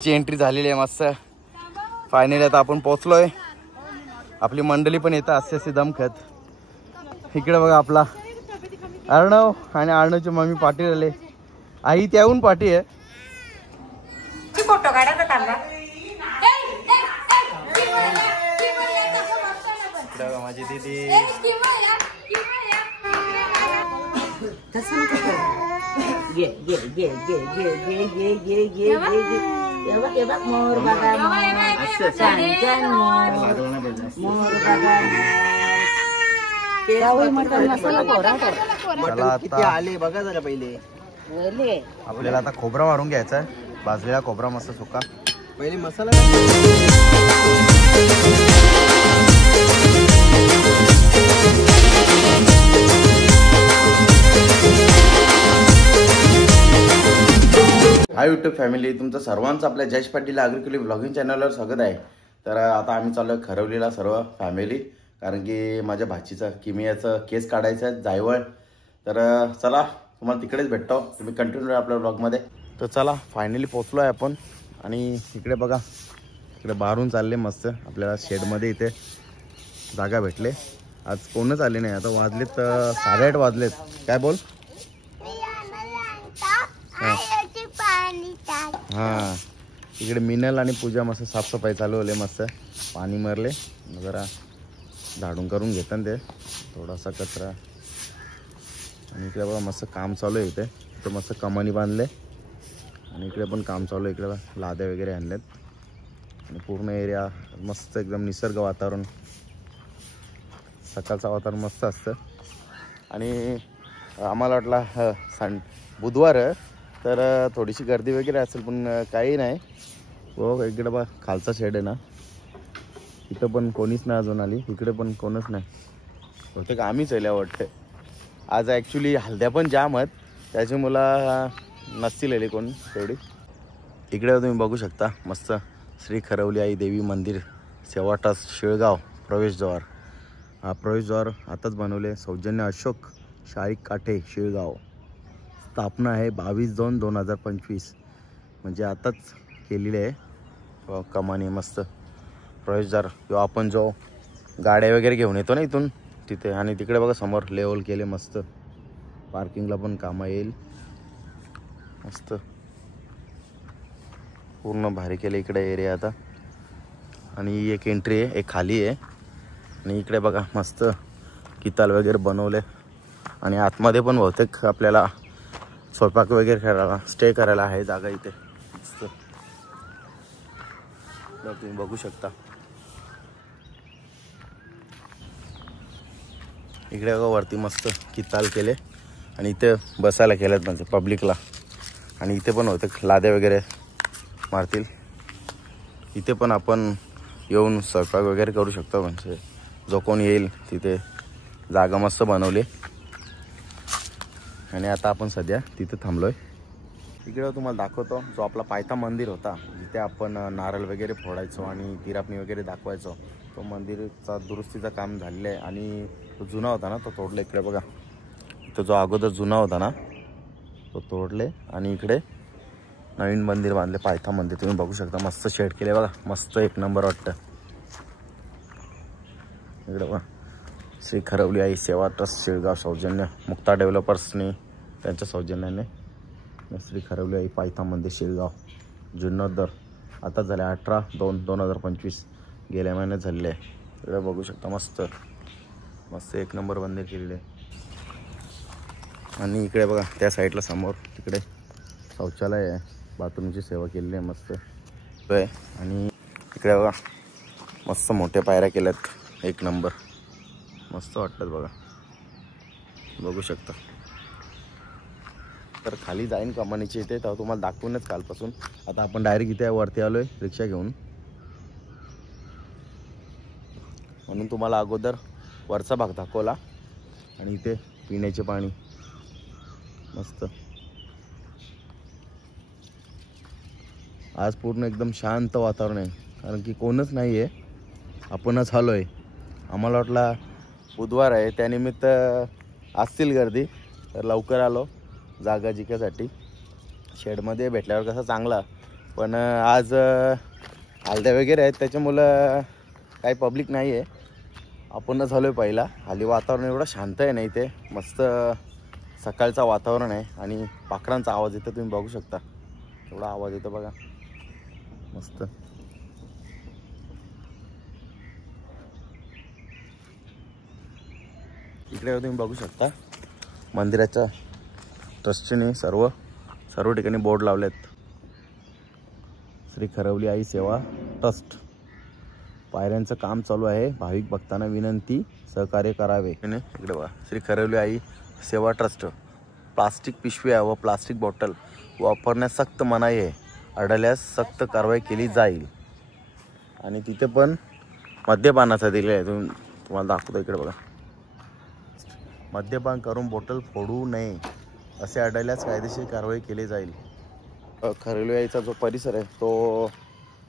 ची एंट्री झालेली आहे मस्त. फायनली आता आपण पोहोचलोय. आपली मंडळी पण येतं असे असे दमखत. इकडे बघा आपला अर्णव आणि अर्णवची मम्मी पाठी आले. आई त्याहून पाठी आहे. फोटो काढायचा काढला माझी दीदी मोर बघा मोर बघा आले बघा जरा पहिले. आपल्याला आता खोबरा मारून घ्यायचा आहे. भाजलेला खोबरा मस्त सुका. पहिले मसाला हाय यूट्यूब फॅमिली, तुमचं सर्वांचं आपल्या जयेश पाटील ॲग्रिकल्चर ब्लॉगिंग चॅनलवर स्वागत आहे. तर आता आम्ही चाललो आहे खरवलीला सर्व फॅमिली, कारण की माझ्या भाचीचा किमियाचं केस काढायचं आहे जायवळ. तर चला तुम्हाला तिकडेच भेटतो, तुम्ही कंटिन्यू आपल्या ब्लॉगमध्ये. तर चला फायनली पोचलो आहे आपण. आणि इकडे बघा, इकडे बाहेरून चालले मस्त आपल्याला शेडमध्ये. इथे जागा भेटले. आज कोणच आले नाही. आता वाजलेत 8:30 वाजलेत. काय बोल. हां इकडे मिनल आणि पूजा मस्त साफसफाई चालू होले. मस्त पाणी मारले, जरा झाडून करून घेतात ते थोडासा कचरा. आणि इकडे बघा मस्त काम चालू आहे. इथे मस्त कमानी बांधले आणि इकडे पण काम चालू आहे. इकडे लाद्या वगैरे आणलेत आणि पूर्ण एरिया मस्त एकदम निसर्ग वातावरण. सकाळचं वातावरण मस्त असतं. आणि आम्हाला वाटला बुधवार तर थोडीशी गर्दी वगैरे असेल, पण काही नाही. हो इकडे बघा खालचा शेड आहे ना, इथं पण कोणीच नाही अजून आली. इकडे पण कोणच नाही. होते का आम्हीच यायला वाटते. आज ॲक्च्युली हल्द्या पण जाम आहेत, त्याची मुलं नसतील आली कोण तेवढी. इकडे तुम्ही बघू शकता मस्त श्री खरवली आई देवी मंदिर, सेवा ट्रस्ट शेळगाव प्रवेशद्वार. हा प्रवेशद्वार आताच बनवले. सौजन्य अशोक शाहीक काठे शेळगाव. स्थापना आहे 22/2/2025, म्हणजे आताच केलेली आहे. कमानी मस्त प्रवेशद्वार किंवा आपण जो गाड्या वगैरे घेऊन येतो ना इथून तिथे. आणि तिकडे बघा समोर लेवल केले मस्त, पार्किंगला पण कामा येईल. मस्त पूर्ण भारी केले इकडे एरिया आता. आणि एक एंट्री आहे, एक खाली आहे. आणि इकडे बघा मस्त किताल वगैरे बनवले. आणि आतमध्ये पण बहुतेक आपल्याला स्वयंपाक वगैरे करायला, स्टे करायला आहे जागा इथे मस्त. तर तुम्ही बघू शकता इकडे बघा वरती मस्त किताल केले. आणि इथे बसायला केलेत म्हणजे पब्लिकला. आणि इथे पण होते लाद्या वगैरे मारतील. इथे पण आपण येऊन स्वयंपाक वगैरे करू शकतो, म्हणजे जो कोण येईल तिथे जागा मस्त बनवली. आणि आता आपण सध्या तिथे थांबलोय. इकडे तुम्हाला दाखवतो जो आपला पायथा मंदिर होता, जिथे आपण नारळ वगैरे फोडायचो आणि तिरापणी वगैरे दाखवायचो. तो मंदिरचा दुरुस्तीचं काम झालेलं आहे. आणि तो जुना होता ना तो तोडले. इकडे बघा तो जो अगोदर जुना होता ना तो तोडले आणि इकडे नवीन मंदिर बांधले, पायथा मंदिर. तुम्ही बघू शकता मस्त शेड केले बघा, मस्त एक नंबर वाटतं. इकडे बघा श्री खरवली आई सेवा ट्रस्ट शेळगाव सौजन्य मुक्ता डेव्हलपर्सनी त्यांच्या सौजन्याने श्री खरवली आई पायथा मंदिर शेळगाव जुन्नर. आता झाले 18/2/2025, गेल्या महिन्यात झालेले आहे. इकडे बघू शकता मस्त मस्त एक नंबर मंदिर केलेले आहे. आणि इकडे बघा त्या साईडला समोर तिकडे शौचालय आहे, बाथरूमची सेवा केलेली आहे मस्त आहे. आणि इकडे बघा मस्त मोठ्या पायऱ्या केल्यात, एक नंबर मस्त वाटतात बघा, बघू शकता. तर खाली जाईन कमानीचे इथे तेव्हा तुम्हाला दाखवूनच कालपासून. आता आपण डायरेक्ट इथे वरती आलोय रिक्षा घेऊन, म्हणून तुम्हाला अगोदर वरचा भाग दाखवला. आणि इथे पिण्याचे पाणी मस्त. आज पूर्ण एकदम शांत वातावरण आहे, कारण की कोणच नाही आहे. आपणच आलो आहे. आम्हाला वाटला बुधवार आहे त्यानिमित्त असतील गर्दी, तर लवकर आलो जागा जिक्यासाठी. शेडमध्ये भेटल्यावर कसं चांगला पण आज हलद्या वगैरे आहेत त्याच्यामुळं काही पब्लिक नाही आहे. आपण झालो आहे पहिला. खाली वातावरण एवढं शांत आहे ना इथे, मस्त सकाळचं वातावरण आहे आणि पाखरांचा आवाज येतो, तुम्ही बघू शकता एवढा आवाज येतो बघा मस्त. इकडे तुम्ही बघू शकता मंदिराच्या ट्रस्टने सर्व ठिकाणी बोर्ड लावलेत. श्री खरवली आई सेवा ट्रस्ट. पायऱ्यांचं काम चालू आहे. भाविक भक्तांना विनंती सहकार्य करावे. इकडे बघा श्री खरवली आई सेवा ट्रस्ट. प्लास्टिक पिशव्या व प्लास्टिक बॉटल वापरण्यास सक्त मनाई आहे. आढळल्यास सक्त कारवाई केली जाईल. आणि तिथे पण मद्यपानाचा दिले आहे. तुम्हाला दाखवतो इकडे बघा. मद्यपान करून बॉटल फोडू नये असे आढळल्यास कायदेशीर कारवाई केली जाईल. खरवली आईचा जो परिसर आहे तो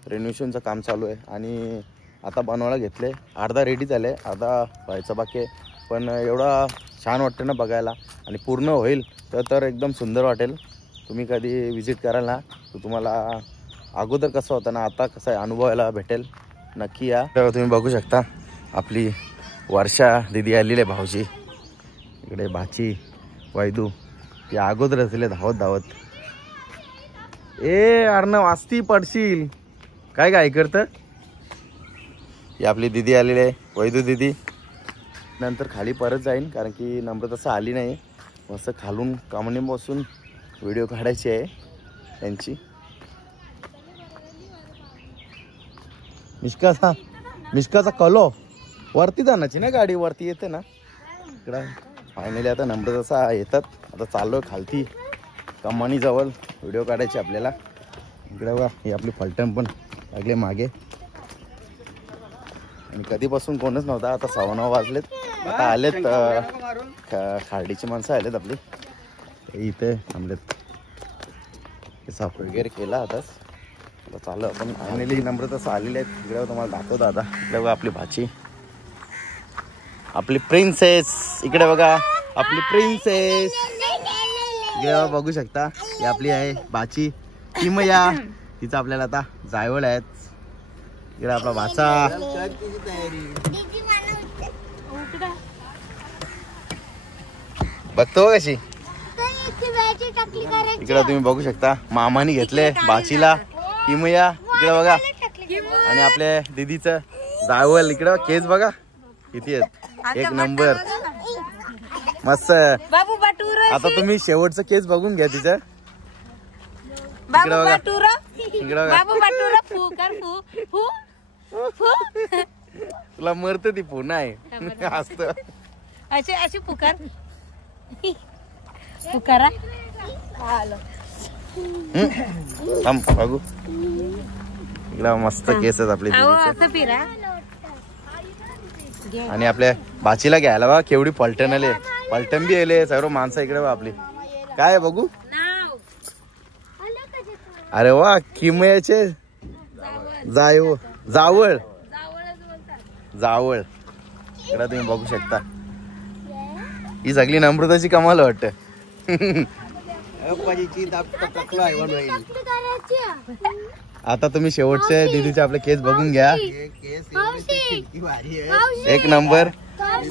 रेनोव्हेशनचं काम चालू आहे आणि आता बनवायला घेतले. अर्धा रेडी झाले, अर्धा व्हायचं बाकी आहे. पण एवढा छान वाटतं ना बघायला आणि पूर्ण होईल तर एकदम सुंदर वाटेल. तुम्ही कधी विजिट कराल ना तर तुम्हाला अगोदर कसं होतं ना आता कसं आहे अनुभवायला भेटेल. नक्की या. तर तुम्ही बघू शकता आपली वर्षा दिदी आलेली आहे. भाऊजी इकडे, भाची वैदू या अगोदर असले धावत. ए अर्णव वाचती पडशील काय करतं. ही आपली दिदी आलेली आहे वैदू दिदी. नंतर खाली परत जाईन कारण की नंबर तसं आली नाही. मस्त खालून कामणे बसून व्हिडिओ काढायची आहे त्यांची. मिश्काचा कलो वरती जाण्याची ना गाडी वरती येते ना इकडं. फायनली आता नंबर तसा येतात. आता चाललोय खालती कमानीजवळ व्हिडिओ काढायचे आपल्याला. इकडे बघा ही आपली फलटण पण लागले मागे. आणि कधीपासून कोणच नव्हता. आता 9:15 वाजलेत. आता आलेत खार्डीची माणसं आलेत आपली. इथे थांबलेत. साफ वगैरे केला आताच. आता चालू आपण फायनली नंबर तसं आलेले आहेत. इकडे तुम्हाला दाखवतो आता. इकडे बघा आपली भाची, आपली प्रिन्सेस. इकडे बघा आपली प्रिन्सेस. इकडे बघू शकता ही आपली आहे भाची किमया. तिचं आपल्याला आता जायवळ आहेत. इकडे आपला भाचा. बघतो कशी. इकडे तुम्ही बघू शकता मामानी घेतले भाचीला किमया. इकडे बघा आणि आपल्या दीदीचं जायवळ. इकडे केस बघा किती आहेत, एक नंबर मस्त. आता तुम्ही शेवटचं केस बघून घ्या तिचं. इकडे बघा तुला मरत ती पुन्हा आहे असत अशी पुकार पुकारा. बघू इकडे मस्त केस आहेत आपली दीदीचे. आणि आपल्या भाचीला घ्यायला बघा केवढी पलटण आले. पलटण बी आले सर्व माणसं. इकडे बघा आपली काय बघू. अरे वा किमयाचे जावळ. इकडे तुम्ही बघू शकता ही सगळी नम्रताची कमाल वाटत. आता तुम्ही शेवटचे दीदीचे आपले केस बघून घ्या. एक नंबर.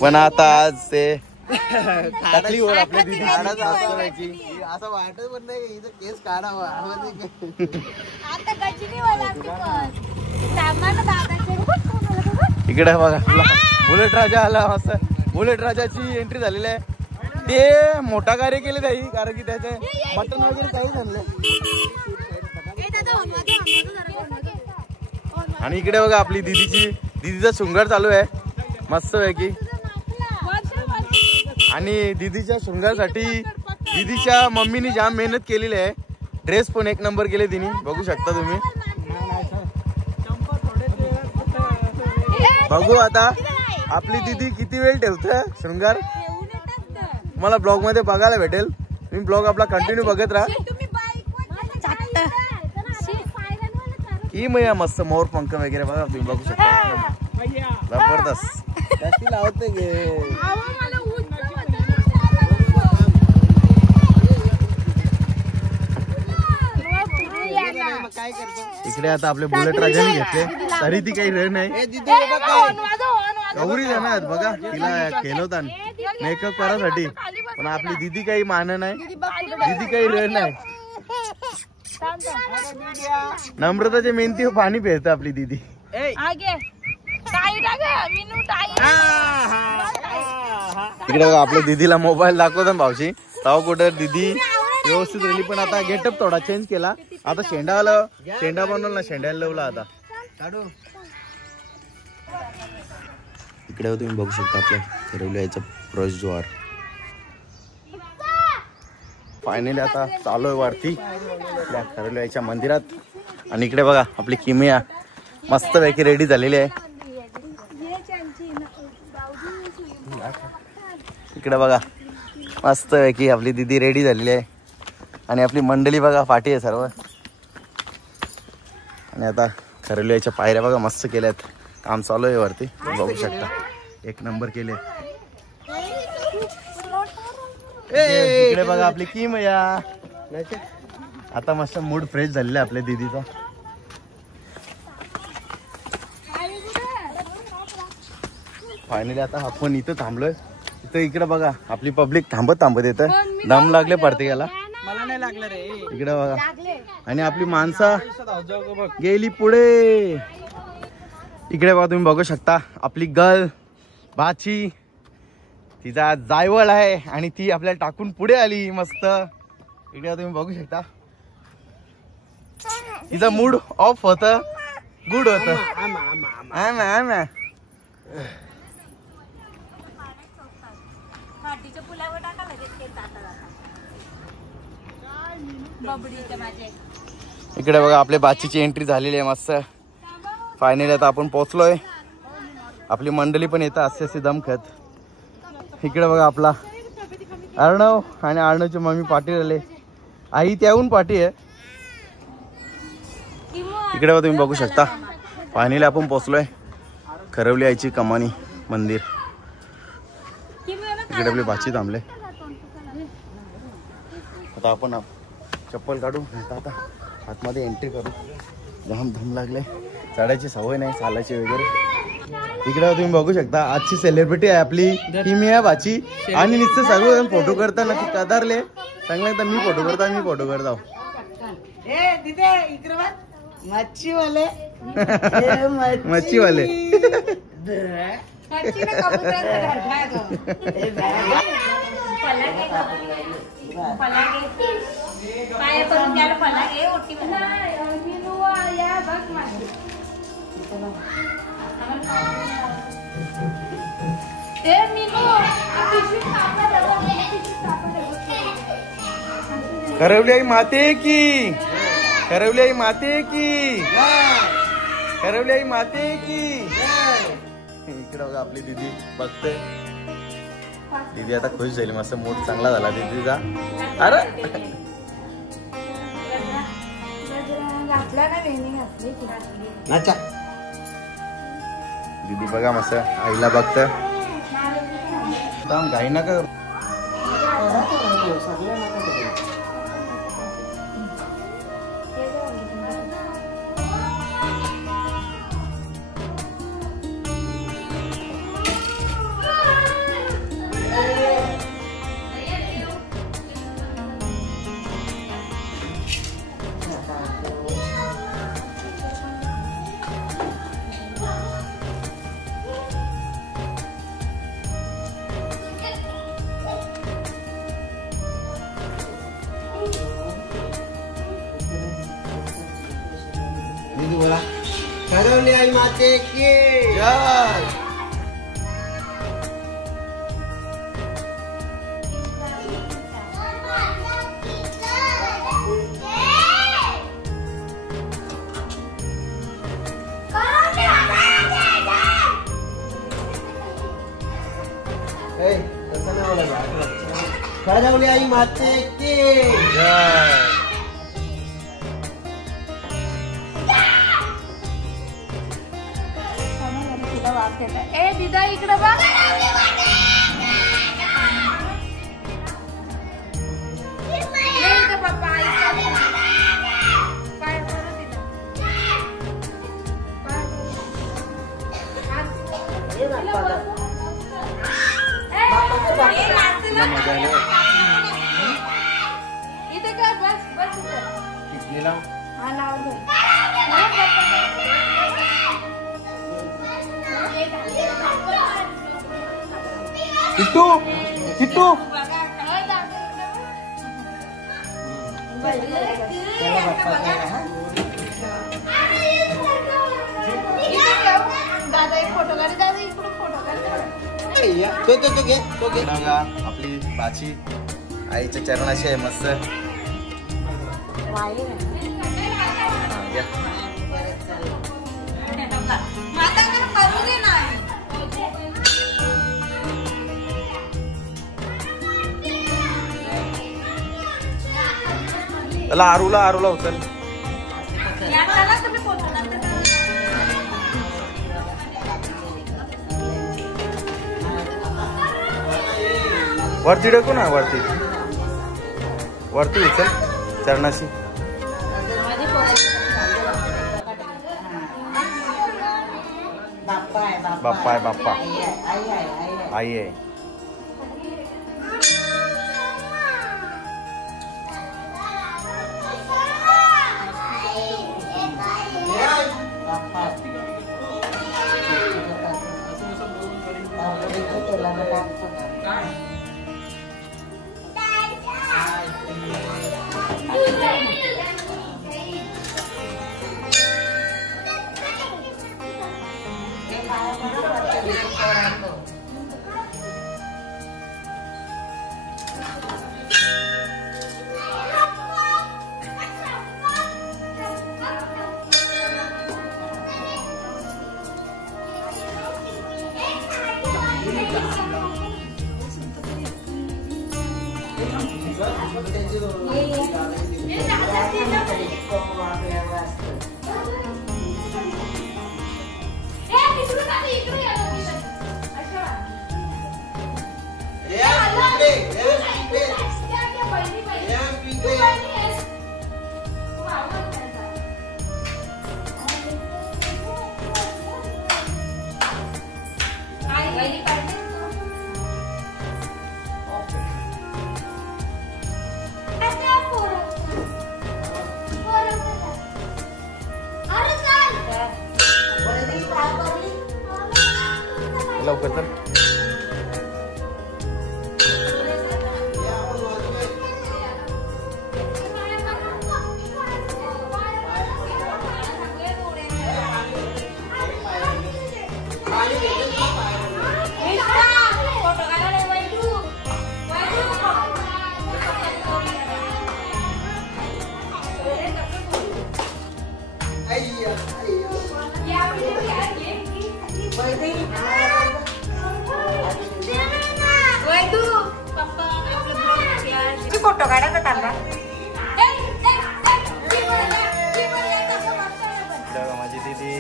पण आता आज ते टाकली वर आपल्या दीदी असं वाटत पण नाही केस काढावा. इकडे बघा बुलेट राजा आला. मस्त बुलेट राजाची एंट्री झालेली आहे. ते मोठा कार्य केले काही कारण की त्याचे मटन वगैरे काही झाले. आणि इकडे बघा आपली दीदीचा शृंगार चालू आहे मस्त पैकी. आणि दीदीच्या शृंगारसाठी दीदीच्या मम्मीनी जाम मेहनत केलेली आहे. ड्रेस पण एक नंबर केले तिने बघू शकता तुम्ही. बघू आता आपली दीदी किती वेळ ठेवते शृंगार. मला ब्लॉग मध्ये बघायला भेटेल. तुम्ही ब्लॉग आपला कंटिन्यू बघत राहा. ही मैया मस्त मोर पंख वगैरे बघा तुम्ही बघू शकता. जबरदस्त लावते गे. इकडे आता आपले बुलेट राजाने घेतले तरी ती काही रन नाही. गौरी जाणार बघा तिला केलवता मेकअप करासाठी पण आपली दीदी काही मान नाही. दीदी काही रन नाही. नम्रताचे मेहनती पाणी पिळतं आपली दीदी. इकडे बघा आपल्या दीदीला मोबाईल दाखवतो भाऊशी तेव्हा कुठे दीदी व्यवस्थित राहिली पण आता गेटअप थोडा चेंज केला. आता शेंडा बनवला ना शेंड्याला लावला आता. इकडे तुम्ही बघू शकता आपल्या खरवली यायचं प्रवेशद्वार. फायनली आता चालू आहे वरती आपल्या खरवली यायच्या मंदिरात. आणि इकडे बघा आपली किमिया मस्त पैकी रेडी झालेली आहे. इकडे बघा मस्त पैकी आपली दीदी रेडी झालेली आहे आणि आपली मंडळी बघा पाठी आहे सर्व. आणि आता खरवली यायच्या पायऱ्या बघा मस्त केल्यात. काम चालू आहे वरती बघू शकता. एक नंबर केले. इकडे बघा आपली किमया आता मस्त मूड फ्रेश झालेला आपल्या दीदीचा. फायनली आता आपण इथं थांबलोय. इथं इकडे बघा आपली पब्लिक थांबत येतं. दम लागले प्रत्येकाला. मला नाही लागलं रे. इकडे बघा आणि आपली माणसं गेली पुढे. इकडे बघा तुम्ही बघू शकता आपली गर्ल बाची तिचा जायवळ आहे आणि ती आपल्याला टाकून पुढे आली मस्त. इकडे तुम्ही बघू शकता तिचा मूड ऑफ होत गुड होत. इकडे बघा आपल्या बाचीची एंट्री झालेली आहे मस्त. फायनली आता आपण पोहोचलोय. आपली मंडळी पण येतं असे दमखत. इकडे बघा आपला अर्णव आणि अर्णवची मम्मी पाठी राहिले. आई त्याहून पाठी आहे. इकडे बघा तुम्ही बघू शकता फायनली आपण पोहोचलोय खरवली आईची कमानी मंदिर. इकडे आपली बाची थांबले. आता आपण चप्पल काढू आता आतमध्ये एंट्री करू. जाम धम लागले. चढायची सवय नाही चालायची वगैरे. इकडे तुम्ही बघू शकता आजची सेलिब्रिटी आहे आपली किमिया बाची. आणि नुसतं सर्वजण फोटो करताना ती कदारले सांगलं तर मी फोटो करता. मच्छीवाले खरवली आई माते की. खरवली आई माते की. खरवली आई माते की. इकडे बघा आपली दीदी बघते. दीदी आता खुश झाली. मस्त मूड चांगला झाला दीदीचा. अरे दीदी बघा मस्त आईला बघत. घाई नका. खरवली आई माते की जय. खरवली आई माते की जय. ए दिदा इकडे बघ. पप्पा इथे काय बस बस इथे. हा लाव दे. किट्टू किट्टू दादा एक फोटो काढ. दादा इकडून फोटो काढ. तो घे बघा आपली बाची आईच्या चरणाशी आहे मस्त. हा, घ्या. चला आरूला उचल. वरती ढकू ना वरती उचल चरणाशी. बाप्पा आहे बाप्पा. आई आहे. लवकर तर. फोटो काढायचा काढला. माझी दीदी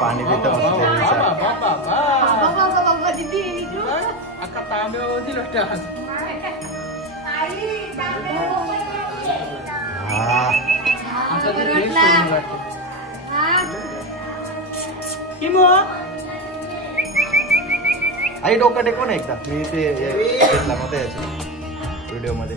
पाणी पितं आई डोकं टेको ना एकदा. मी ते घेतला नव्हता याच्या व्हिडिओ मध्ये.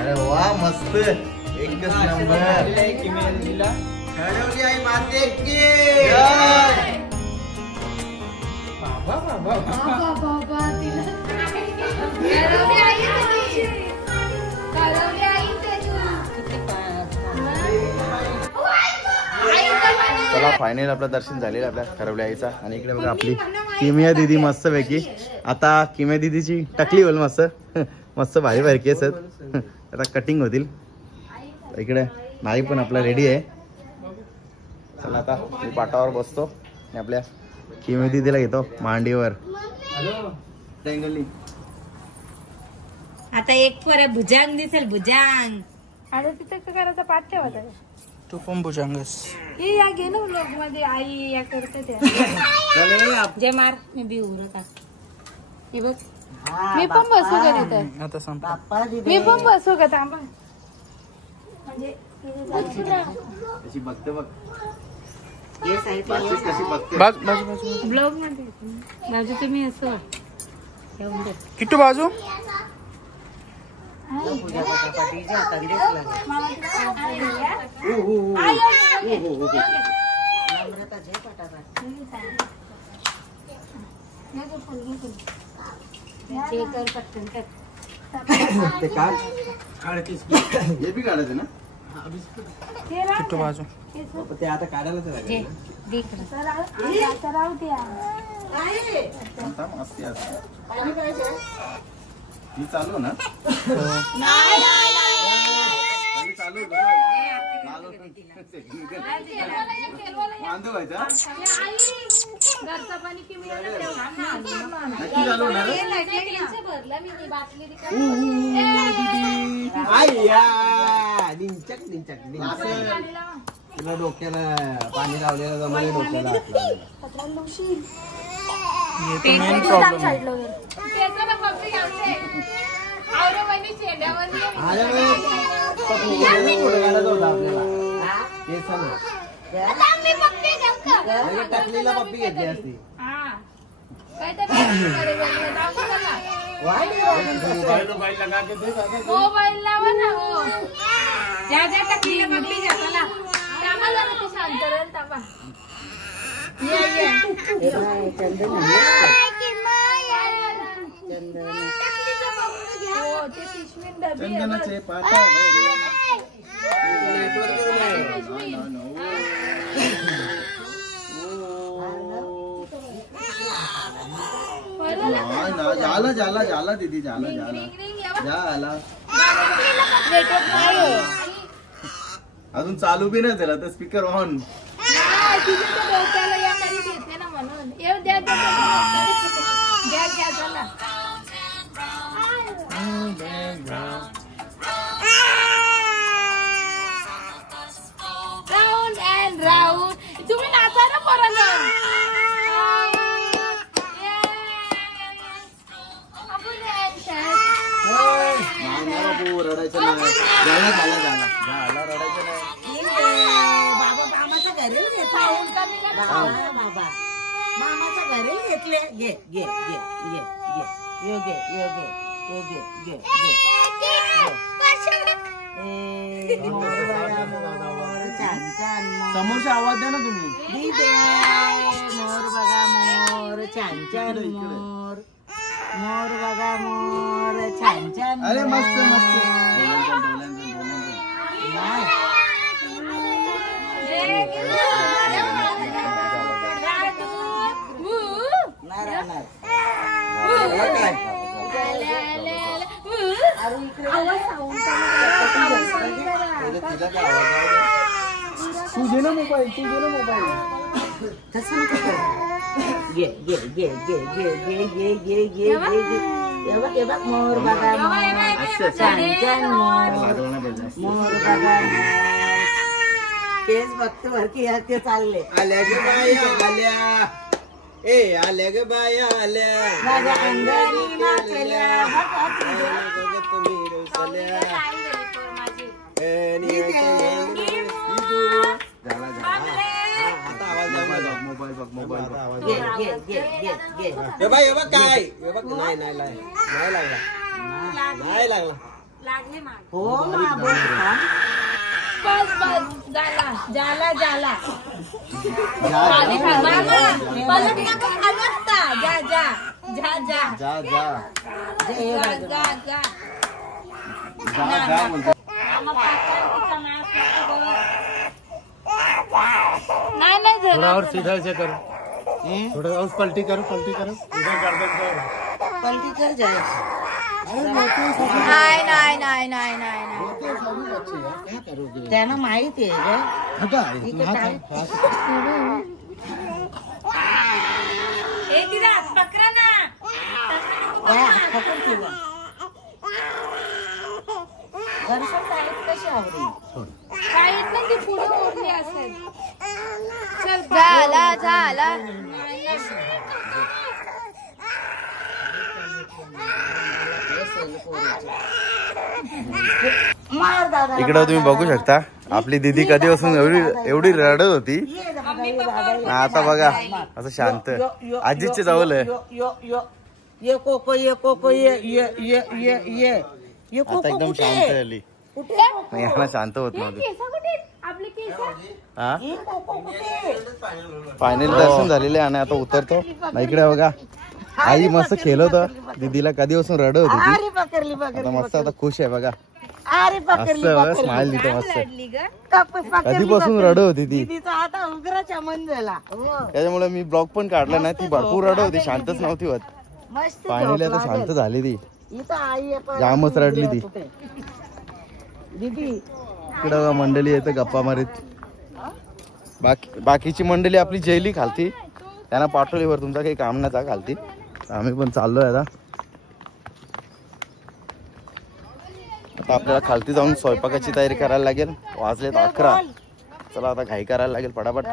अरे वा मस्त एकच नंबर. खरवली आई माते की चला फायनल आपलं दर्शन झालेलं आपल्या खरवल्या आईचा. आणि इकडे बघा आपली किमिया दीदी मस्त पैकी. आता किमिया दीदीची टकली होईल मस्त मस्त भारी भारी केस आहेत. आता कटिंग होतील. इकडे नाही पण आपला रेडी आहे. चला आता मी पाटावर बसतो आणि आपल्या किमिया दीदीला घेतो मांडीवर. आता एक पर भुजांग दिसेल भुजांग. आता तिथे करायचा पाठ ठेवायचा. तू पण भुजंगस. हे या घे ना व्लॉग मध्ये आई या करते त्या जे मार मी बी उरका हे बघ मी पण बसू का तिथं आता संपला. मी पण बसू का थांबा म्हणजे कशी बघते बघ कशी बघते. बाजू बाजू बाजू. ब्लॉग मध्ये बाजू तुम्ही असं किट्टू बाजू. हे बी काढायचं ना. किट्टू बाजू. ते आता काढायलाच लागेल. असते असते मी चालू ना चालू बांधव व्हायचा घरचा पाणी की नक्की चालू होणार. निंचक निंचक तुला डोक्याला पाणी लावलेलं जमाने डोक्याला हात लावलेला. ये तो मेन प्रॉब्लेम है. अरे घालायचं होतं आपल्याला केस ना. टकलीला पप्पी घेतली असती. मोबाईल लावा ना हो ज्या ज्या टकलीला पप्पी घेताना थांबा जरा तू शांत राहील थांबा चंदनाचे पाठ झाला झाला झाला दीदी झाला झाला झाला. अजून चालू बी नाही त्याला तर speaker on. Round and round तुम्ही नाचा ना परत रडायचं नाही. झाला झाला झाला झाला रडायचं नाही. मामाच्या घरी घेतले घे घे घे घे घे योगे योगे योगे घे घे छान छान समोरचा आवाज द्या ना तुम्ही. मोर बघा मोर छान छान मोर मोर बघा मोर छान छान. अरे मस्त मस्त. तू घे ना मोबाईल तू घे ना मोबाईल. घे घे घे घे घे घे घे घे घे घे बघ मोर बघा मोर छान छान मोर मोर बघा तेच बघतो बर की ते चालले. आल्या ग बाया आल्या ए आल्या ग बाया आल्या माझ्या अंगारी नाचल्या तुम्ही रोसल्या. आता आवाज मोबाईल बघ मोबाईल बघ. घे घे घे घे घे हे बघ काय हे बघ नाही नाही नाही लागला नाही लागला. हो बोल बस बस झाला झाला झाला खाली थांबा पलट नका खालता जा जा जा जा जा जा जय जा जा जा जा जा म्हणतो. नाही नाही थोड़ा और सीधा से करो. थोड़ा और पलटी करो पलटी करो. इधर गर्दन करो. पलटी कर जाए. नाही नाही नाही नाही नाही त्यांना माहिती आहे पकड़ा ना दर्शन साहेब कशी आवडली काय येत नाही ती पुढे असेल. चल झाला झाला. मार दादा. इकडं तुम्ही बघू शकता आपली दीदी कधीपासून एवढी रडत होती. आता बघा असं शांत. आजीचे जावलं ये कोको ये कोको ये ये ये ये ये ये आता कोको एकदम कुठे शांत आहे? झाली. कुठे नाही याला शांत होत नव्हती. केस कुठे आपले केस? हा ये कोको कुठे? फायनल दर्शन झालेले आणि आता उतरतो. नाही इकडे बघा आई मस्त खेळत दीदीला कधीपासून रडत होती ती. अरे पकडली आता मस्त आता खुश आहे बघा. अरे पकडली असं स्माइल देतो मस्त. रडली ग. कधीपासून रडत होती ती. तिचा आता उग्र चमन झाला. त्याच्यामुळे मी ब्लॉग पण काढला नाही. ती भरपूर रडत होती शांतच नव्हती होत. मस्त फायनली आता शांत झाली ती. इथं आई आहे पण जामच रडली ती. कुठे? दीदी इकडं बघा मंडळी येते गप्पा मारीत. बाकीची मंडळी आपली जेली खालती त्यांना पाठवलीवर तुमचा काही काम नाही खालती. आम्ही पण चाललोय आता. आता आपल्याला खालती जाऊन स्वयंपाकाची तयारी करायला लागेल. वाजलेत 11. चला आता घाई करायला लागेल पटापट.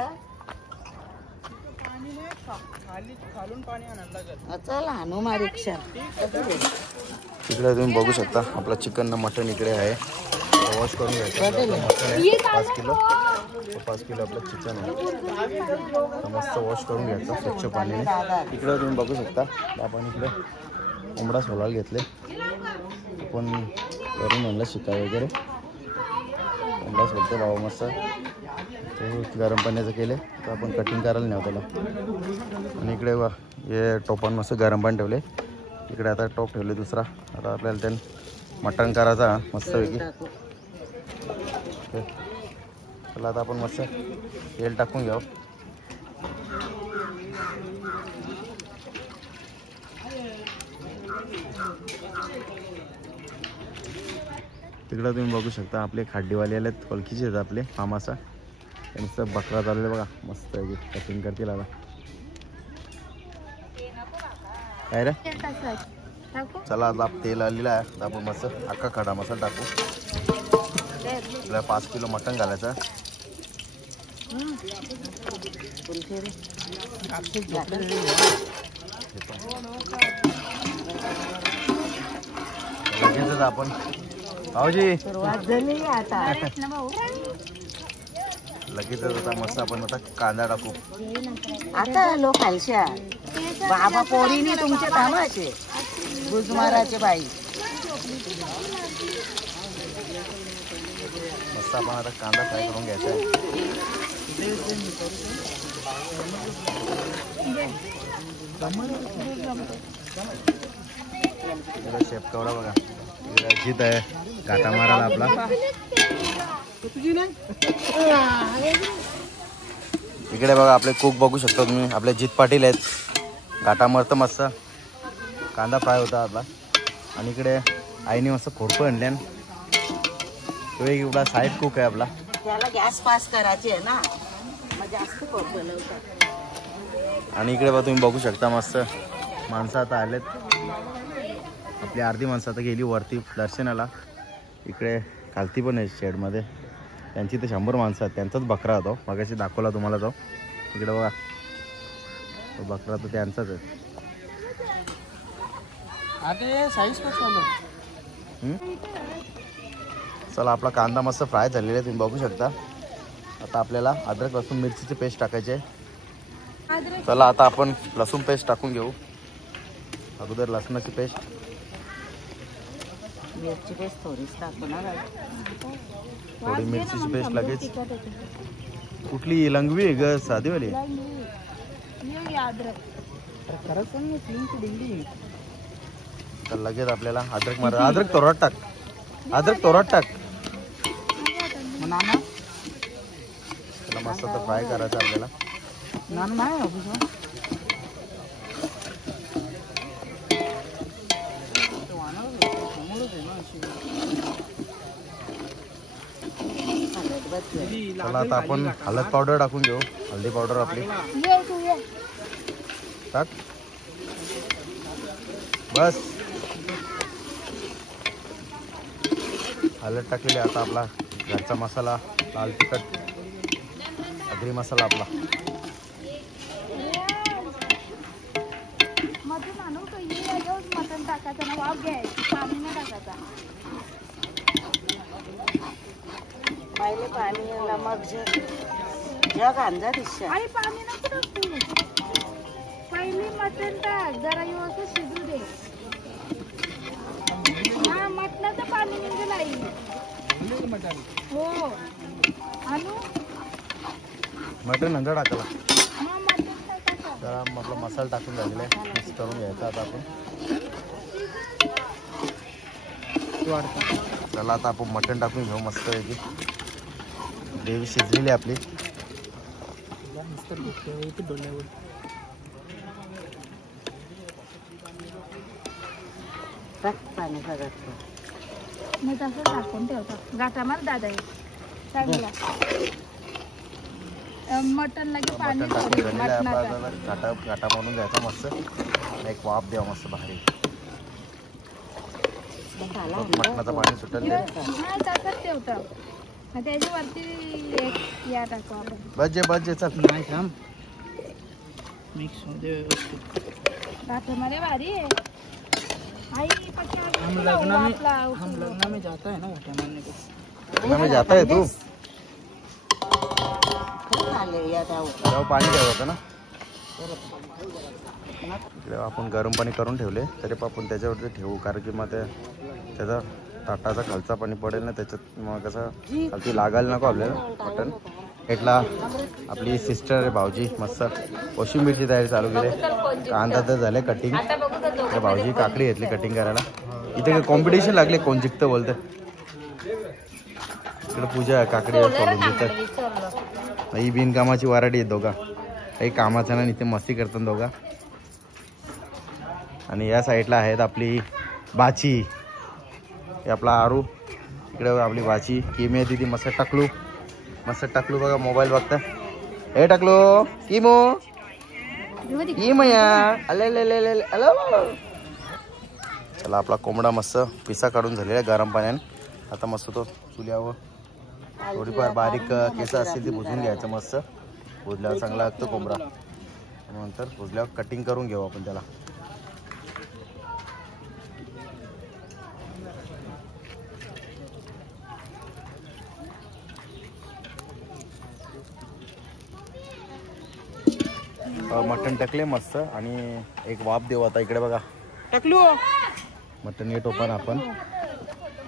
चला हनुमा रिक्षा. इकडे तुम्ही बघू शकता आपला चिकन मटन इकडे आहे. वॉश करून घ्यायचं. मटन आहे 5 किलो. 5 किलो आपलं चिकन आहे. मस्त वॉश करून घ्यायचं स्वच्छ पाण्याने. इकडे तुम्ही बघू शकता आपण इकडे कोंबडा सोलायला घेतले. आपण वरून म्हणलं शिकाय वगैरे कोंबडा सोलतो बाबा मस्त. ते गरम पाण्याचं केले तर आपण कटिंग करायला न्यावं त्याला. आणि इकडे बघा हे टोपण मस्त गरम पाणी ठेवले. इकडे आता टोप ठेवले दुसरा. आता आपल्याला त्यानं मटण करायचा मस्तपैकी. चला आता आपण मस्त तेल टाकून घ्यावं. तिकडं तुम्ही बघू शकता आपले खाड्डीवाले आलेत. ओळखीचे आहेत आपले मामाचा. त्यांचं बकरा चालले बघा मस्त कटिंग करतील आता. काय रे चला आता तेल आलेलं आहे. आता आपण मस्त अख्खा खडा मसाला टाकू. आपल्याला 5 किलो मटण घालायचं. लगेचच आपण भाऊजी सुरुवात झाली आता. लगेचच आता मस्त आपण आता कांदा टाकू. आता लोक खालशा बाबा पोरीने तुमचे थांबायचे गुजमाराचे बाई. मस्त आपण आता कांदा फ्राय करून घ्यायचा आहे. शेप कवडा बघा अजित आहे काटा मारायला आपला. इकडे बघा आपले कुक बघू शकता तुम्ही आपले जित पाटील आहेत. गाठा मरतं मस्त. कांदा फ्राय होता आपला. आणि इकडे आईने मस्त खोडपं आणल्यान. तो एक एवढा साईड कुक आहे आपला. त्याला गॅस पास करायची आहे ना मग जास्त बोलवतात. आणि इकडे बघा तुम्ही बघू शकता मस्त माणसं आता आलेत. आपली अर्धी माणसं आता गेली वरती दर्शनाला. इकडे खालती पण आहे शेडमध्ये. त्यांची तर 100 माणसं आहेत. त्यांचाच बकरा होता मगाशी दाखवला तुम्हाला तो. इकडे बघा तो बकरा तर त्यांचाच आहे. चला आपला कांदा मस्त फ्राय झालेला आहे तुम्ही बघू शकता. आता आपल्याला अद्रक लसूण मिरचीची पेस्ट टाकायची आहे. चला आता आपण लसूण पेस्ट टाकून घेऊ. अगोदर लसणाची पेस्ट. मिरची पेस्ट थोडीच टाकू ना. थोडी मिरचीची पेस्ट लगेच. कुठली लंगवी आहे ग साधीवाली. तर लगेच आपल्याला अद्रक मारा. अद्रक तोरात टाक. अद्रक तोरात टाक. त्याला मस्त तर फ्राय करायचं आपल्याला. चला आता आपण हळद पावडर टाकून घेऊ. हळदी पावडर आपली टाक. बस हळद टाकलेली. आता आपला घरचा मसाला लाल तिखट आगरी मसाला आपला. मटण आणू का मटण टाकायचं ना वाफ घ्यायची पाणी नाही टाकायचा. पहिले पाणी नमक जग अंजा दिशा आई पाणी नको टाकू. पहिली मटण टाक जरा व्यवस्थित शिजू दे. हा मटणाचं पाणी निघेल आई. हो आणू मटण नंतर टाकला. हा मटण टाकायचं. जरा म्हटलं मसाला टाकून झालेला आहे. मिक्स करून घ्यायचा आता आपण. चला आता आपण मटण टाकून घेऊ मस्त पैकी. ग्रेव्ही शिजलेली आहे आपली. टाक पाणी सगळं. मी तसं टाकून ठेवतो. गाठा मार दादा चांगला. मटण लागे पाणी मटण टाकून झालेलं आहे मटणाचं. आपला. काटा मारून द्यायचा मस्त. एक वाफ द्यावा मस्त भारी. मटणाचं पाणी सुटेल. हा तसंच ठेवतो. त्याच्यावरती एक या टाकू आपण. बस जे चल. गाठा मारे भारी आहे. आई हम लगना में जाता है ना घाटा मारने को. लग्न में जाता है तू. तेव्हा पाणी द्यावं होतं ना. इकडे आपण गरम पाणी करून ठेवले तरी पण आपण त्याच्यावरती ठेवू कारण की मग त्याचा ताटाचा खालचा पाणी पडेल ना त्याच्यात मग कसं खालती लागायला नको आपल्याला मटण. इथला आपली सिस्टर आहे भाऊजी मस्त कोशिंबीरची तयारी चालू केली. कांदा तर झाले कटिंग. तर भाऊजी काकडी घेतली कटिंग करायला. इथे कॉम्पिटिशन लागले कोण जिंकतं बोलतं. इकडे पूजा काकडी सोडून देतात. ही बिनकामाची वराडी आहेत दोघा. काही कामाचा ना इथे मस्ती करतात दोघा. आणि या साईडला आहेत आपली बाची. हे आपला आरू. इकडे आपली बाची किमी आहे तिथे मस्त टाकलू बघा मोबाईल बघता. हे टाकलो किमो किमया हॅलो. चला आपला कोंबडा मस्त पिसा काढून झालेला गरम पाण्याने. आता मस्त तो चुल्यावर थोडीफार बारीक केस असतील ती भुजून घ्यायचं मस्त. भुजल्यावर चांगला लागतो कोंबडा. नंतर भुजल्यावर कटिंग करून घेऊ आपण त्याला. मटण टाकले मस्त आणि एक वाफ देऊ आता. इकडे बघा टकलू मटण हे टोपण आपण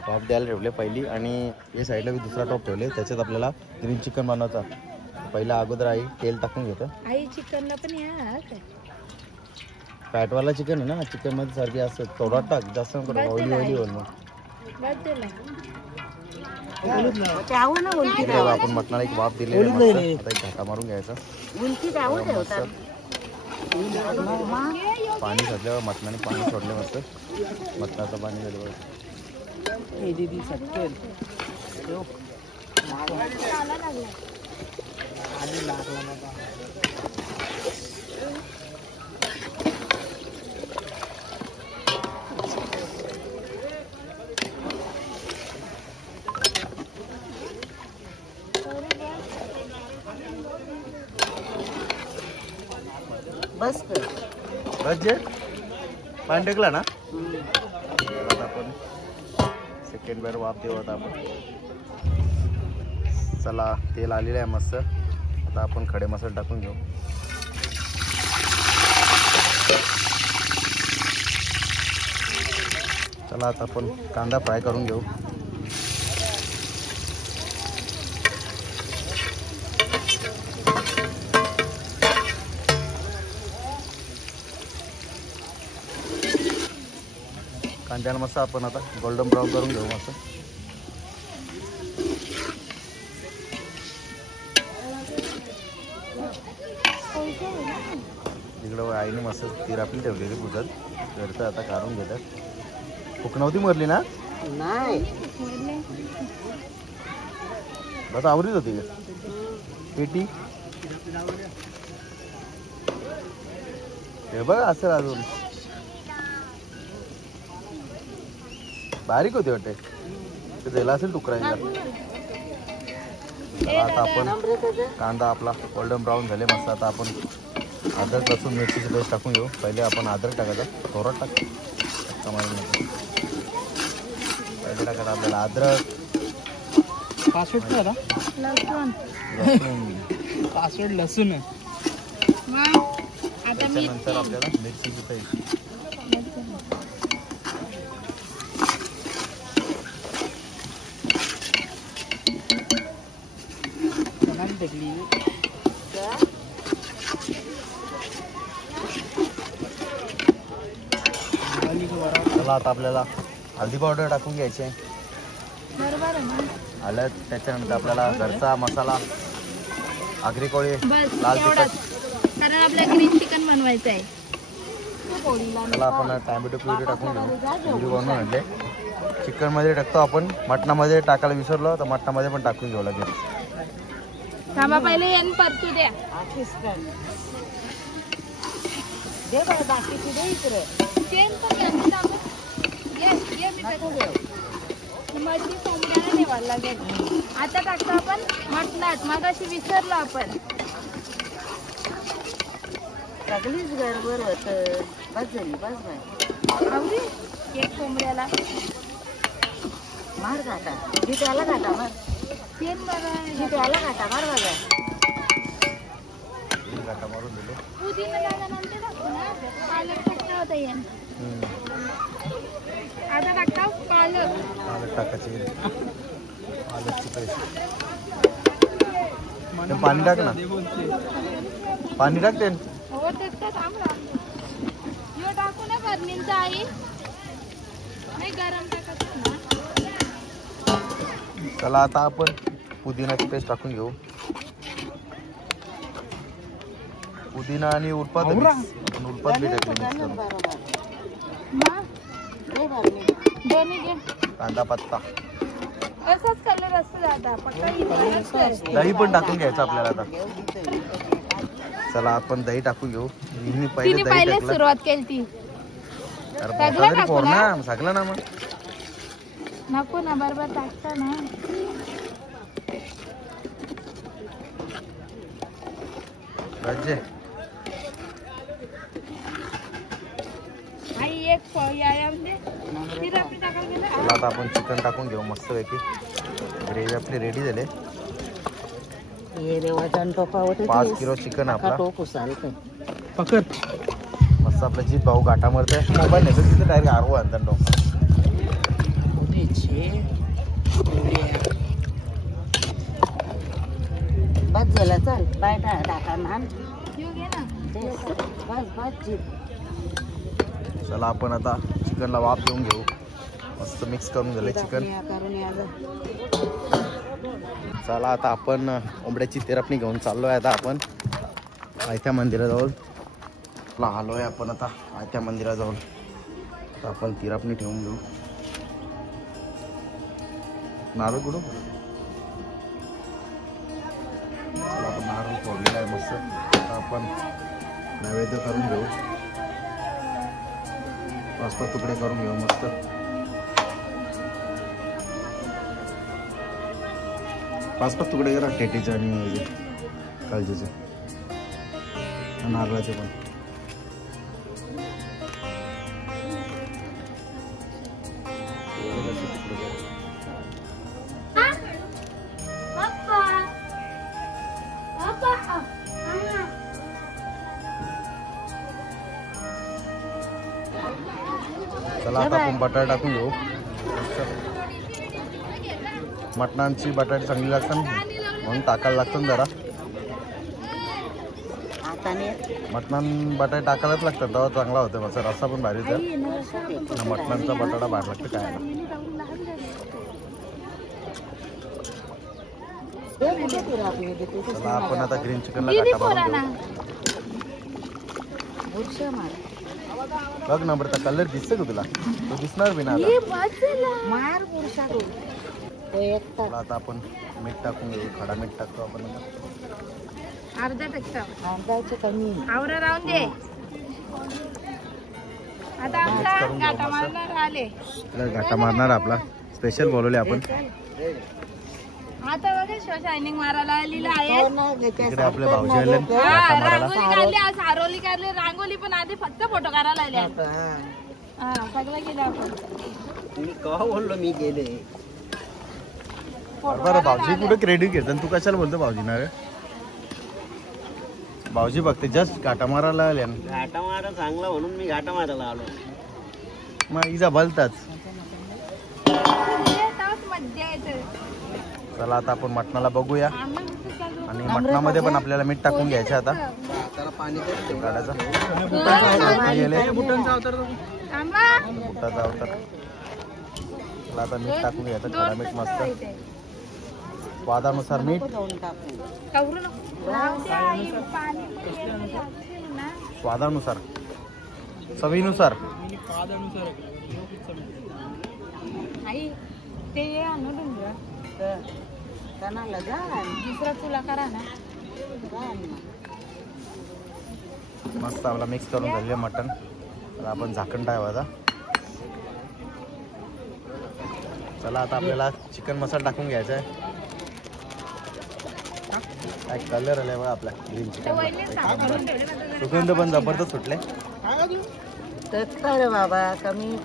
वाफ द्यायला ठेवले पहिली. आणि हे साईडला मी दुसरा टोप ठेवले. त्याच्यात आपल्याला ग्रीन चिकन बनवायचा. पहिला अगोदर आई तेल टाकून घेतं. आई चिकनला पण या फॅटवाला चिकन आहे ना. चिकन मध्ये सारखी असं थोडा टाक जास्त ऑइली होईल मग. इकडे बघा आपण मटणाला एक वाफ दिली. आता एक घाटा मारून घ्यायचा. पाणी घातल्यावर मटणाने पाणी सोडले मस्त. मटणाचं पाणी झालं. बस जे पाणी टाकला ना. आता आपण सेकंड बार वाफ देऊ आता आपण. चला तेल आलेलं आहे मस्त. आता आपण खडे मसाले टाकून घेऊ. चला आता आपण कांदा फ्राय करून घेऊ. कांद्याला मस्त आपण आता गोल्डन ब्राऊन करून घेऊ मस्त. इकडं आईने मस्त तीर आपली ठेवलेली बुजत घरचं आता काढून घेतात. भूक नव्हती मरली ना. नाही बस आवरीच होती का पेटी. हे बघ असं अजून बारीक होती वाटते. ते झालं असेल टुकरायला. चला आता आपण कांदा आपला गोल्डन ब्राऊन झाले मस्त. आता आपण अद्रक लसूण मिरचीची पेस्ट टाकून घेऊ. पहिले आपण अद्रक टाकायचं, थोडं टाक पहिले टाकायचं आपल्याला अद्रक, पासवर्ड काय लसूण पासवर्ड लसूण मग आता मी त्याच्यानंतर आपल्याला मिरचीची पेस्ट. चला आता आपल्याला हळदी पावडर टाकून घ्यायची आहे. बरोबर आहे ना. आलं त्याच्यानंतर आपल्याला घरचा मसाला, आगरी कोळी, बस लाल एवढंच, तिखट. कारण आपल्याला ग्रीन चिकन बनवायचं आहे. त्याला आपण टॅमॅटो प्युरी टाकून घेऊ. प्युरी बनवून आणले. चिकन मध्ये टाकतो आपण, मटणामध्ये टाकायला विसरलो तर मटणामध्ये पण टाकून घेऊ लागेल. थांबा पहिले यांनी परतू द्या. तेल पण यांनी टाकू. ये मी टाकू. मच्छी कोंबड्याला ठेवायला लागेल. आता टाकतो आपण मटणात. मग अशी विसरलो आपण. सगळीच गडबड होत. बस झाली बस बाय. आवडी एक कोंबड्याला मार घाटा जित्याला घाटा मार. तेल बघा. जित्याला घाटा मार बघा. गाठा मारून दिले. पुदिना लागल्यानंतर टाकू ना. पालक टाकता होता येईल. आता टाकता पालक. पालक टाकायची, पालकची पेस्ट. पाणी टाक ना, पाणी टाक ते. हो ते तर थांबला. यो टाकू ना बरणींचा आई. नाही गरम टाकायचं ना. चला आता आपण पुदिनाची पेस्ट टाकून घेऊ. पुदिना आणि उडपात बी टाकली मिक्स करून. मग दोन्ही घे. कांदा पत्ता, असंच कलर असतं आता. पक्का दही पण टाकून घ्यायचं आपल्याला आता. चला आपण दही टाकून घेऊ. मी पहिले दही टाकलं. सुरुवात केली ती. अरे सगळं मोठा तरी टाकू फोड ना? ना, सगळं ना. मग नको ना, बरोबर टाकता ना. राजे आई एक याम दे. तिला आपण टाकायला गेलं. चला आता आपण चिकन टाकून घेऊ मस्तपैकी. ग्रेव्ही आपली रेडी झाली. ये रे वजन टोपावत 5 किलो चिकन आपला. टोप उसाल पकड. मस्त आपलं जीप भाऊ गाठा मारते. मोबाईल नेतो तिथे डायरेक्ट आरवू आणतात डोका. बस झाला चल बाय टाका ना. येऊ घे ना. बस बस जीप. चला आपण आता चिकनला वाफ देऊन घेऊ. मस्त मिक्स करून झाले चिकन. करून या चला आता आपण ओंबड्याची तेरपणी घेऊन चाललोय. आता आपण आयत्या मंदिराजवळ आलोय. आपण आता आयत्या मंदिराजवळ तर आपण तिरापणी ठेवून घेऊ. नारळ कुठं? चला आपण नारळ फोडलेला आहे मस्त. आता आपण नैवेद्य करून घेऊ. 5 तुकडे करून घेऊ मस्त. पाच तुकडे करा टेटीचे आणि काळजीचे नारळाचे पण. चला आता आपण बटाटा टाकून घेऊ. मटणांची बटाटे चांगली लागतात म्हणून टाकायला लागतं जरा. मटणान बटाटे टाकायलाच लागतात तेव्हा चांगला होतं. मग रस्सा पण भारी तर मटणांचा बटाटा भारी लागतं काय. चला आपण आता ग्रीन चिकनला काटा मारून घेऊ. बघ ना बरं कलर दिसतं का तुला? तो दिसणार बी ना मार बुरशा तू. आता आपण मीठ टाकून घेऊ. खडा मीठ टाकतो आपण अर्धा टक्का. अर्धाचे कमी. आवरा राहून दे. आता आपला गाठा मारणार आले. गाठा मारणार आपला स्पेशल बोलवले आपण. आता बघा शो शायनिंग मारायला आलेला आहे. इकडे आपले भाऊजी आले हा, काटा मारायला. रांगोळी काढली, आज सारोली काढली. रांगोली पण आधी फक्त फोटो काढायला आले. हा, सगळं केलं आपण. मी का बोललो मी गेले. बरं भाऊजी कुठे क्रेडिट घेतात, तू कशाला बोलतो भाऊजी ना रे? भाऊजी बघते जस्ट काटा मारायला आले ना. घाटा मारा चांगला म्हणून मी घाटा मारायला आलो. मग इजा भलताच. तेव्हाच मज्जा येते. चला आता आपण मटणाला बघूया. आम्ही नुसतं चालू. आणि मटणामध्ये पण आपल्याला मीठ टाकून घ्यायचं आता त्याला पाणी काढायचं. बुटांचा अवतार थांबा. बुटाचा अवतार. चला आता मीठ टाकून घ्यायचं. खडा मीठ मस्त. स्वादानुसार मीठ. कवरू नको. राहू द्या, आई, पाणी पियायला लागतील ना. स्वादानुसार चवीनुसार. आई ते आणू डुंगर दुसरा तुला करा ना. मस्त आपला मिक्स करून झालेलं मटण. तर आपण झाकण टाकायचा. चला आता आपल्याला चिकन मसाला टाकून घ्यायचा आहे. काय कलर आलाय बघा आपला ग्रीन चिकन. सुगंध पण जबरदस्त सुटले. तर बाबा कमी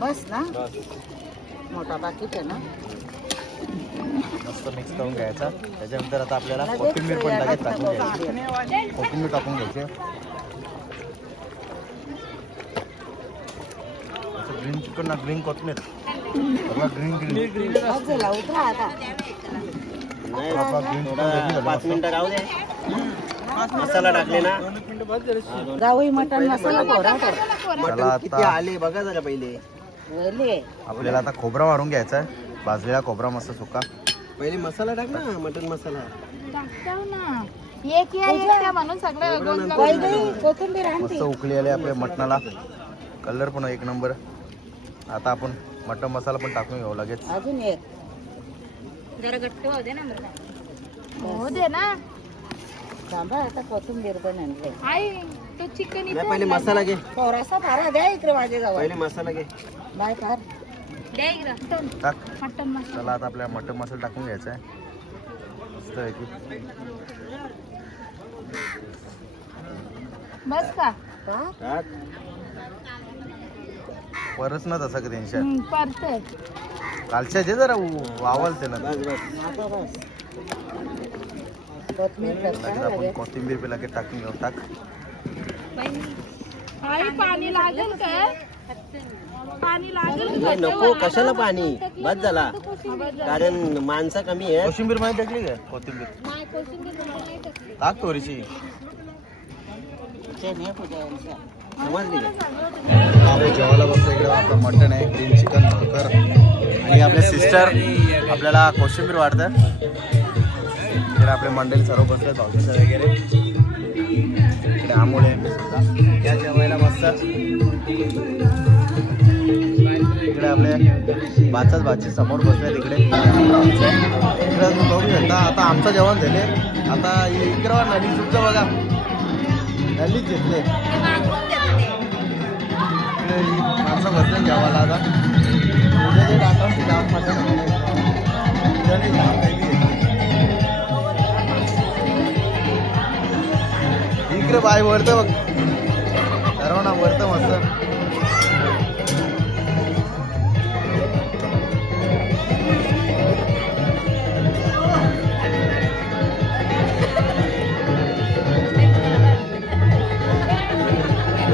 बस ना. मोठा पाकिट आहे ना. मस्त मिक्स करून घ्यायचा. त्याच्यानंतर आता आपल्याला कोथिंबीर पण लगेच टाकून घ्यायची. कोथिंबीर टाकून घ्यायची. ग्रीन चिकन ना ग्रीन कोथिंबीर. ग्रीन ग्रीन झाला उतरा आता. ग्रीन चिकन 5 मिनिटं राहू दे. मसाला टाकले ना. गावई मटण मसाला पोरा चला किती आता आले बघा जरा पहिले. आपल्याला आता खोबरा मारून घ्यायचा आहे. भाजलेला खोबरा मस्त सुका. पहिले मसाला टाक ना. मटन मसाला टाकताव ना. एक या एक त्या म्हणून सगळं गोंधळ. कोथिंबीर मस्त उकळी आले आपल्या मटणाला. कलर पण एक नंबर. आता आपण मटण मसाला पण टाकून घेऊ लगेच. अजून एक जरा घट्ट होऊ दे ना मला. हो दे ना. थांबा आता कोथिंबीर पण आणले. आई तो चिकन नाही, पहिले मसाला घे. थोडासा फारा द्या इकडे माझे गाव. पहिले मसाला घे. बाय फार द्या इकडं. टाक. मटन मसाला. चला आता आपल्याला मटण मसाला टाकून घ्यायचा आहे. मस्त आहे की. बस का. टाक. परत ना तसं का टेन्शन. परत कालच्या जे जरा वावलते ना. बस बस. आता बस कोथिंबीर लगेच आपण कोथिंबीर पे लगेच टाकून घेऊ. टाक. आई पाणी लागेल काय. पाणी लागेल नाही, नको कशाला पाणी. बस झाला. कारण माणसं कमी आहे. कोशिंबीर मध्ये टाकली का कोथिंबीर. नाही कोशिंबीर टाक थोडीशी. समजली का. आपण जेवायला बसतो. इकडे आपलं मटण आहे. ग्रीन चिकन भाकर. आणि आपले सिस्टर आपल्याला कोशिंबीर वाढतात. इकडे आपले मंडळी सर्व बसले भाऊजीचं वगैरे. इकडे आमुळे या जेवायला मस्त. इकडे आपले बाचाच भाची समोर बसले. तिकडे इकडे तुम्ही बघू शकता. आता आमचं जेवण झाले. आता इकडे नदी सुटचं बघा. नदीच घेतले. इकडे माणसं बसले जेवायला. आता उद्या जे टाकून ते काम मटण त्याने जाम काही घेतले. इकडे बाय वरतं बघ. सर्वांना वरतं मस्त.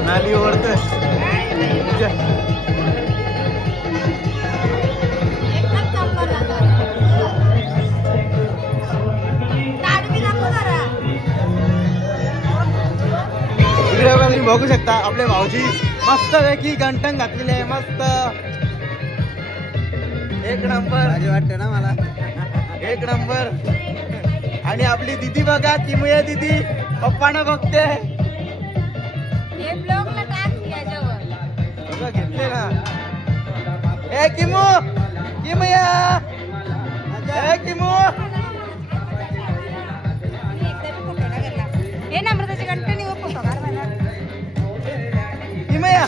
नाली वरतं. इकडे बघा तुम्ही बघू शकता आपले भाऊजी मस्त पैकी गंठण घातलेले आहे. मस्त एक नंबर. भारी वाटतं ना मला. एक नंबर. आणि आपली दीदी बघा. किमया दीदी पप्पाना बघते. हे ब्लॉग ना टाक याच्यावर. बघा घेतले ना. ए किमू किमया. ए किमू. हे नम्रताची कंटिन्यू फोटो काढ. किमया.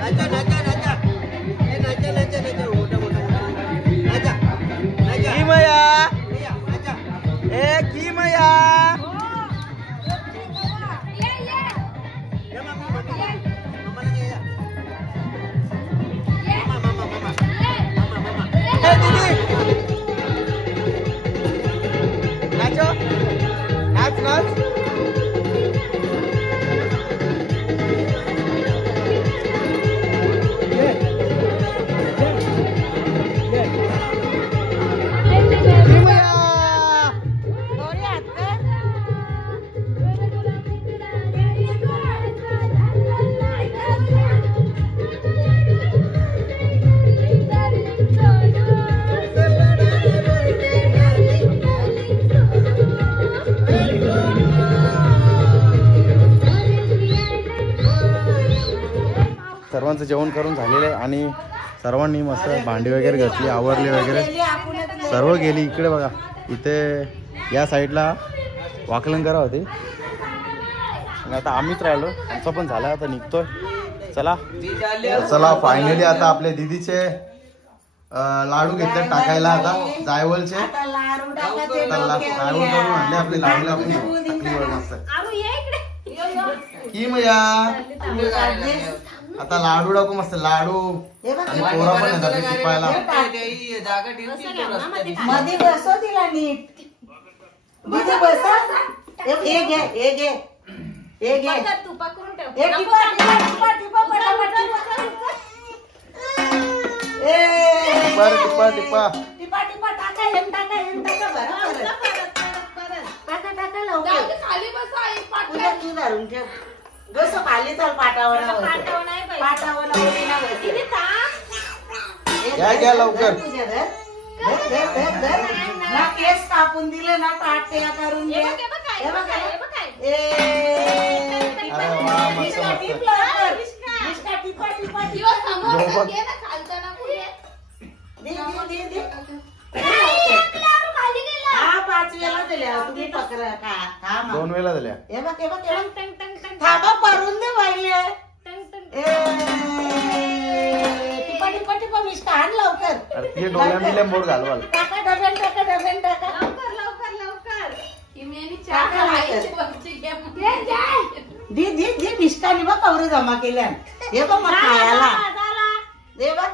नाचा नाचा नाचा. नाचो नाच नाच सर्वांचं जेवण करून झालेलं आहे आणि सर्वांनी मस्त भांडी वगैरे घातली आवरली वगैरे सर्व गेली. इकडे बघा इथे या साईडला वाकलंकरा होती आणि आता आम्हीच राहिलो. आमचं पण झालं आता निघतोय. चला चला फायनली आता आपले दीदीचे लाडू घेतले टाकायला आता जायवलचे. आता लाडू करून आणले आपले लाडू आपण टाकली वर मस्त की मया. आता लाडू टाकू मस्त लाडू आणि पोरा पण येतात शिपायला. मध्ये बसव तिला नीट मध्ये बसा. हे घे हे घे हे घे तुपा करून ठेव. हे टिपा टिपा टिपा टिपा पटापट टिपा टिपा टिपा टिपा टिपा टाका हेम टाका बरं टाका टाका लवकर खाली बसा आई तुझ्या तू धरून ठेव. बस खाली चाल पाटावर पाटावर घ्या घ्या लवकर. तुझ्या घर ना केस कापून दिले ना ताट त्याला करून दे. हे बघ अरे वा मस्त मस्त. टिपा टिपा हा 5 वेळा दिल्या तुम्ही पकड़ा खा. 2 वेळा झाल्या. हे बघ हे बघ थांबा परून दे पहिले. टिपा टिपा टिपा मिष्टा आण लवकर. अरे ते डोळ्यात लिंबोड घालवाल. टाका डबेन टाका डबेन टाका दी दी दी मिष्टाने बघ कवरे जमा केल्या. हे बघ मग खायला दे बघ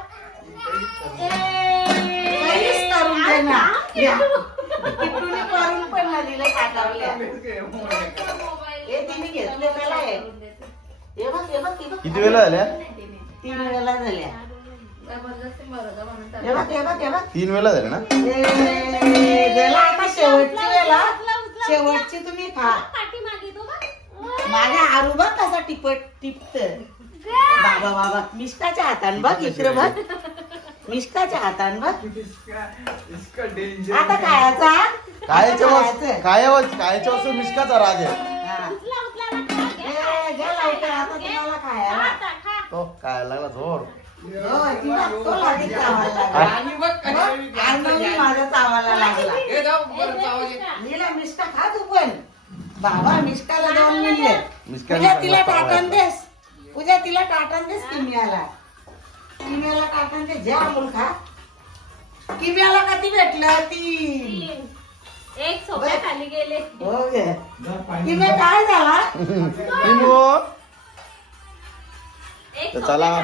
काहीच करून दे ना. किटूने करून पण ना दिलं टाकावल्या. हे तिने घेतले त्याला हे बघ हे बघ किती वेळा झाल्या? 3 वेळा झाल्या. हे बघ हे बघ हे बघ 3 वेळा झाल्या ना. गेला आता शेवटची वेळा. शेवटची तुम्ही खा. माझ्या आरू बघ कसा टिपत बाबा बाबा मिष्टाच्या हातान बघ इकडे बघ मिष्टाच्या हातान बघ. आता खायचा कायच्या वस्तू मिष्काचा राग आहे. घ्या लवकर आता तुम्हाला खायला. तो काय लागला जोर. तो लागेल चावायला माझा चावायला लागला. नीला मिष्टा खा तू पण. बाबा मिष्टाला 2 मिळले. पूजा तिला टाकन देस. पूजा तिला टाकन देस किम्याला. किम्याला टाकन दे. जे अमूल खा. किम्याला किती भेटलं? 3. एक सोप्या खाली गेले. हो गे किम्या काय झाला? तर चला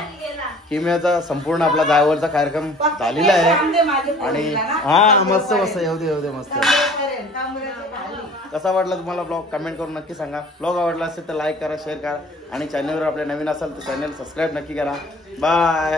किम्याचा संपूर्ण आपला जायवरचा कार्यक्रम झालेला आहे आणि हा मस्त मस्त येऊ दे मस्त. कसा वाटला तुम्हाला ब्लॉग कमेंट करून नक्की सांगा. ब्लॉग आवडला असेल तर लाईक करा शेअर करा आणि चॅनलवर आपल्या नवीन असाल तर चॅनल सबस्क्राईब नक्की करा. बाय.